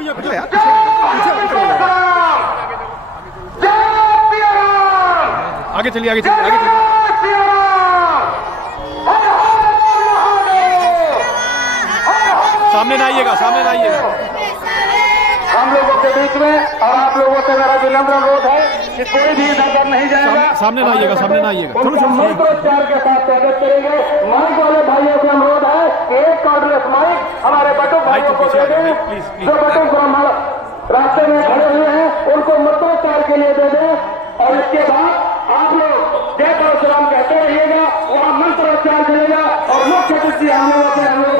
आगे चलिए आगे चलिए आगे चलिए। सामने ना आइएगा, सामने ना आइएगा। हम लोगों के बीच में और आप लोगों से मेरा विनम्र अनुरोध है कि कोई भी इधर नहीं जाएगा। सामने ना आइएगा, सामने ना आइएगा। उनका मंत्रोच्चार के साथ स्वागत करेंगे। माइक वाले भाइयों से अनुरोध है कि एक कॉर्डलेस माइक हमारे बटुक भाइयों को दे दें। जो बटुक ब्राह्मण रास्ते में खड़े हुए हैं उनको मंत्रोच्चार के लिए दे दें। और इसके बाद आप लोग जय परशुराम कहते रहिएगा, वहाँ मंत्रोच्चार चलेगा और मुख्य अतिथि आने वाले हम लोग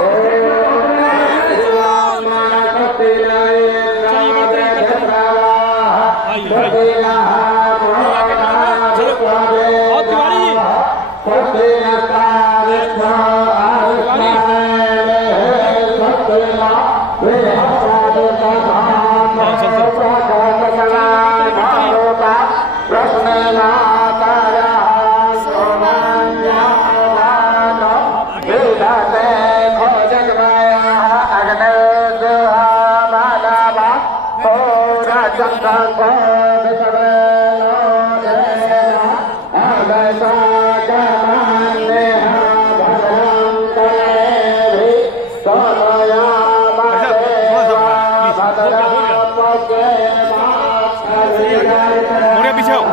पीछे आओ।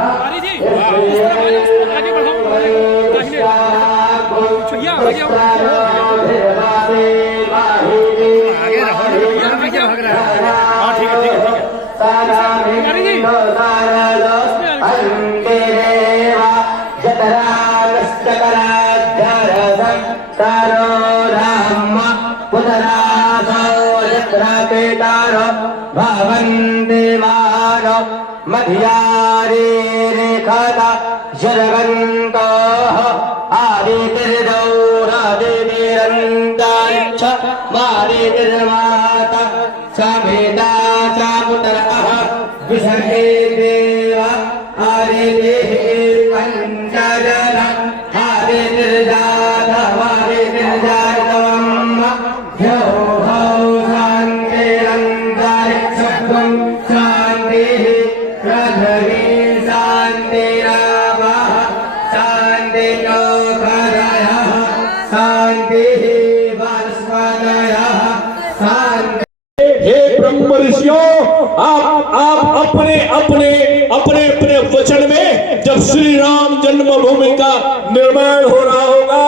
हाँ ठीक है ठीक है ठीक है। मध्यारे रेखता जलगंत आदितिरंताक्ष मारे निर्माता समेता चापुतर विसर्गे देवा आदिते पंचजन आदि निर्जात मारे निर्जातम यो भौ शांतिरंतरिक्ष शांति पृथ्वी शांतिरावः शांतिलोकधयः शांतिः वनस्पतयः शांति। हे ब्रह्म ऋषियों, आप अपने अपने अपने अपने वचन में जब श्री राम जन्मभूमि का निर्माण हो रहा होगा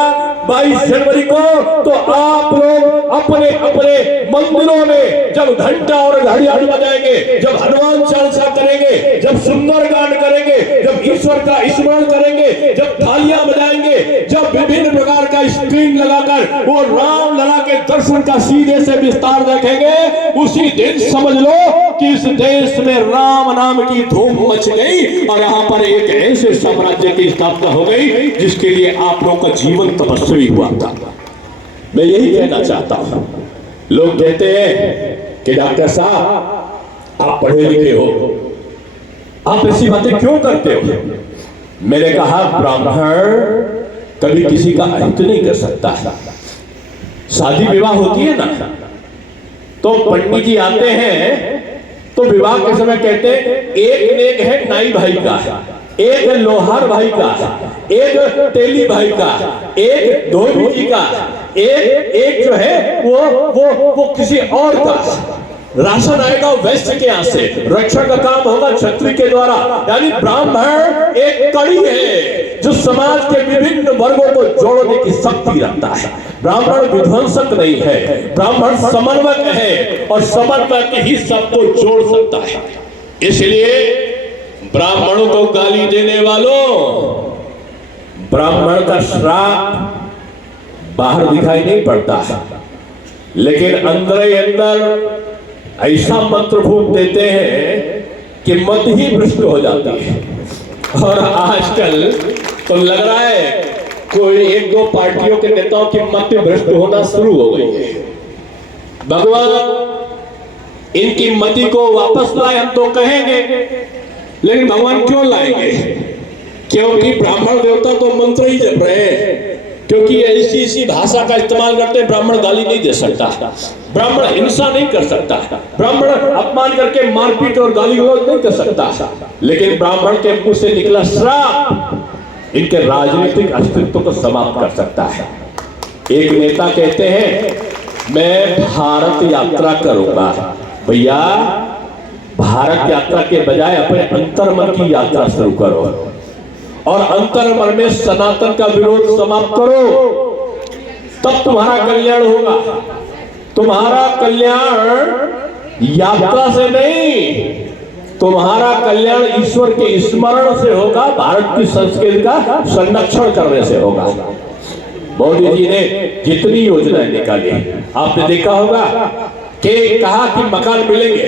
22 जनवरी को, तो आप लोग अपने अपने मंदिरों में जब घंटा और घड़ियाल बजाएंगे, जब हनुमान चालीसा करेंगे, जब सुंदर गान करेंगे, जब ईश्वर का स्मरण करेंगे, जब थालियां बजाएंगे, जब विभिन्न प्रकार का स्क्रीन लगाकर वो राम लला के दर्शन का सीधे से विस्तार देखेंगे, उसी दिन समझ लो कि इस देश में राम नाम की धूम मच गई और यहाँ पर एक ऐसे साम्राज्य की स्थापना हो गई जिसके लिए आप लोगों का जीवन तपस्वी हुआ था। मैं यही कहना चाहता हूं। लोग कहते हैं कि डॉक्टर साहब आप पढ़े लिखे हो, आप ऐसी बातें क्यों करते हो? मैंने कहा ब्राह्मण कभी किसी का अहित नहीं कर सकता है। शादी विवाह होती है ना, तो पंडित जी आते हैं तो विवाह के समय कहते हैं एक नेक है नाई भाई का, एक लोहार भाई का, एक तेली भाई का, एक धोबी जी का, एक जो है वो किसी और का। राशन आएगा वैश्य के यहाँ से, रक्षा का काम होगा क्षत्रिय के द्वारा। यानी ब्राह्मण एक कड़ी है जो समाज के विभिन्न वर्गों को जोड़ने की शक्ति रखता है। ब्राह्मण विध्वंसक नहीं है, ब्राह्मण समन्वयक है और समन्वयक ही सबको जोड़ सकता है। इसलिए ब्राह्मणों को गाली देने वालों, ब्राह्मण का श्राप बाहर दिखाई नहीं पड़ता है, लेकिन अंदर ही अंदर ऐसा मंत्र फूंक देते हैं कि मत ही भ्रष्ट हो जाती है। और आजकल तो लग रहा है कोई एक दो पार्टियों के नेताओं की मत भ्रष्ट होना शुरू हो गई है। भगवान इनकी मति को वापस लाए हम तो कहेंगे, लेकिन भगवान क्यों लाएंगे? क्योंकि ब्राह्मण देवता तो मंत्र ही जप रहे हैं। क्योंकि ये ऐसी भाषा का इस्तेमाल करते हैं। ब्राह्मण गाली नहीं दे सकता, ब्राह्मण हिंसा नहीं कर सकता, ब्राह्मण अपमान करके मारपीट और गाली गलौज नहीं कर सकता, लेकिन ब्राह्मण के मुंह से निकला श्राप इनके राजनीतिक अस्तित्व को समाप्त कर सकता है। एक नेता कहते हैं मैं भारत यात्रा करूंगा। भैया, भारत यात्रा के बजाय अपने अंतर्मन की यात्रा शुरू करो और अंतर्मन में सनातन का विरोध समाप्त करो, तब तुम्हारा कल्याण होगा। तुम्हारा कल्याण यात्रा से नहीं, तुम्हारा कल्याण ईश्वर के स्मरण से होगा, भारत की संस्कृति का संरक्षण करने से होगा। मोदी जी ने जितनी योजनाएं निकाली, आपने देखा होगा कि कहा कि मकान मिलेंगे,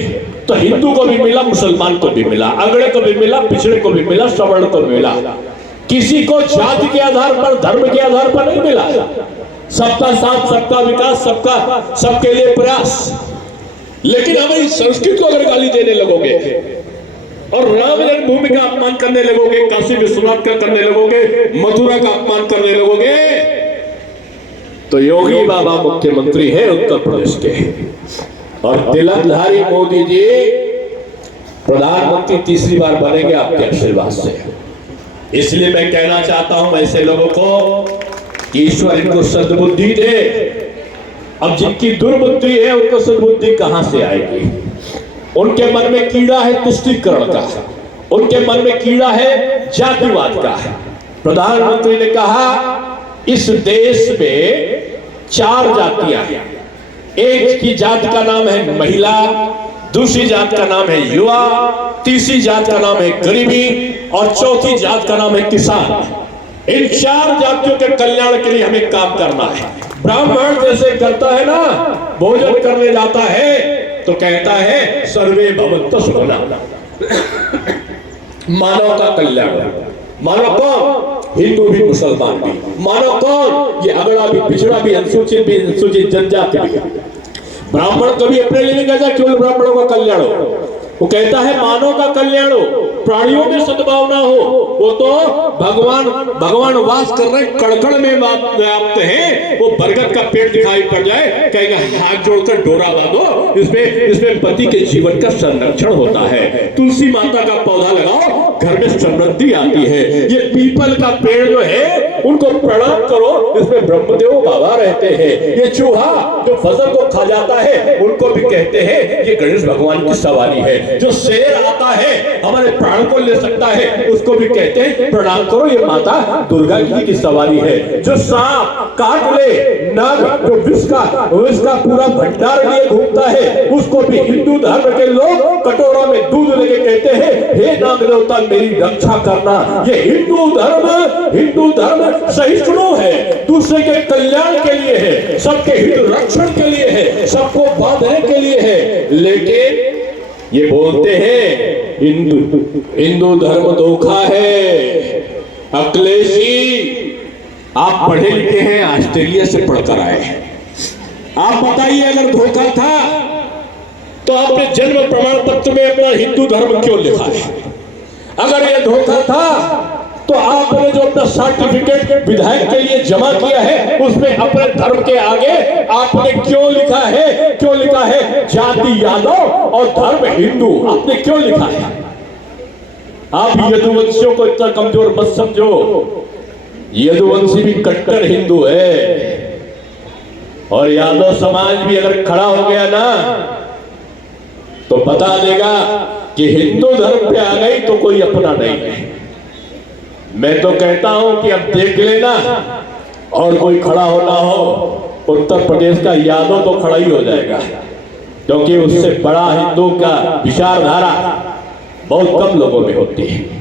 तो हिंदू को भी मिला, मुसलमान को भी मिला, अगड़े को भी मिला, पिछड़े को भी मिला, सवर्ण को भी मिला। किसी को जाति के आधार पर, धर्म के आधार पर नहीं मिला। सबका साथ, सबका विकास, सबके लिए प्रयास। लेकिन हमारी संस्कृति को अगर गाली देने लगोगे और राम जन्मभूमि का अपमान करने लगोगे, काशी विश्वनाथ का करने लगोगे, मथुरा का अपमान करने लगोगे, तो योगी बाबा मुख्यमंत्री है उत्तर प्रदेश के और तिलकधारी मोदी जी प्रधानमंत्री तीसरी बार बनेंगे आपके आशीर्वाद से। इसलिए मैं कहना चाहता हूं ऐसे लोगों को कि ईश्वर इनको सद्बुद्धि दे। अब जिनकी दुर्बुद्धि है उनको सद्बुद्धि कहां से आएगी? उनके मन में कीड़ा है तुष्टीकरण का, उनके मन में कीड़ा है जातिवाद का। प्रधानमंत्री ने कहा इस देश में 4 जातियां हैं। एक की जात का नाम है महिला, दूसरी जात का नाम है युवा, तीसरी जात का नाम है गरीबी और चौथी जात का नाम है किसान। इन 4 जातियों के कल्याण के लिए हमें काम करना है। ब्राह्मण जैसे करता है ना, भोजन करने जाता है तो कहता है सर्वे भवन्तु सुखिनः, मानव का कल्याण। मानव कौन? हिंदू भी, मुसलमान भी। मानव कौन? ये अगड़ा भी, पिछड़ा भी, अनुसूचित जनजाति भी। ब्राह्मण कभी अपने लिए नहीं कहता केवल ब्राह्मणों का कल्याण हो, वो कहता है मानव का कल्याण हो, प्राणियों में सद्भावना हो। वो तो भगवान वास कर रहे कड़कड़ में व्याप्त हैं। वो बरगद का पेड़ दिखाई पड़ जाए, कहेगा हाथ जोड़कर डोरा बांधो, इसमें पति के जीवन का संरक्षण होता है। तुलसी माता का पौधा लगाओ, घर में समृद्धि आती है। ये पीपल का पेड़ जो है उनको प्रणाम करो, इसमें ब्रह्मदेव बाबा रहते हैं। ये चूहा जो फसल को खा जाता है उनको भी कहते हैं ये गणेश भगवान की सवारी है। जो शेर आता है हमारे प्राण को ले सकता है, उसको भी कहते हैं प्रणाम करो, ये माता दुर्गा जी की सवारी है। जो सांप काट ले, नाग जो विष का पूरा भंडार लिए घूमता है, उसको भी हिंदू धर्म के लोग कटोरा में दूध लेके कहते हैं हे नाग देवता मेरी रक्षा करना। ये हिंदू धर्म सहिष्णु है, दूसरे के कल्याण के लिए है, सबके हित रक्षण के लिए है, सबको बांधने के लिए है। लेकिन ये बोलते हैं हिंदू धर्म धोखा है। अखिलेश, आप पढ़े लिखे हैं, ऑस्ट्रेलिया से पढ़कर आए हैं, आप बताइए अगर धोखा था तो आपने जन्म प्रमाण पत्र में अपना हिंदू धर्म क्यों लिखा है? अगर ये धोखा था तो आपने जो अपना सर्टिफिकेट विधायक के लिए जमा किया है उसमें अपने धर्म के आगे आपने क्यों लिखा है जाति यादव और धर्म हिंदू? आपने क्यों लिखा है? आप यदुवंशियों को इतना कमजोर मत समझो, यदुवंशी भी कट्टर हिंदू है और यादव समाज भी अगर खड़ा हो गया ना तो बता देगा कि हिंदू धर्म पे आ गई तो कोई अपना नहीं है। मैं तो कहता हूं कि अब देख लेना और कोई खड़ा होना हो, उत्तर प्रदेश का यादव तो खड़ा ही हो जाएगा, क्योंकि उससे बड़ा हिंदू का विचारधारा बहुत कम लोगों में होती है।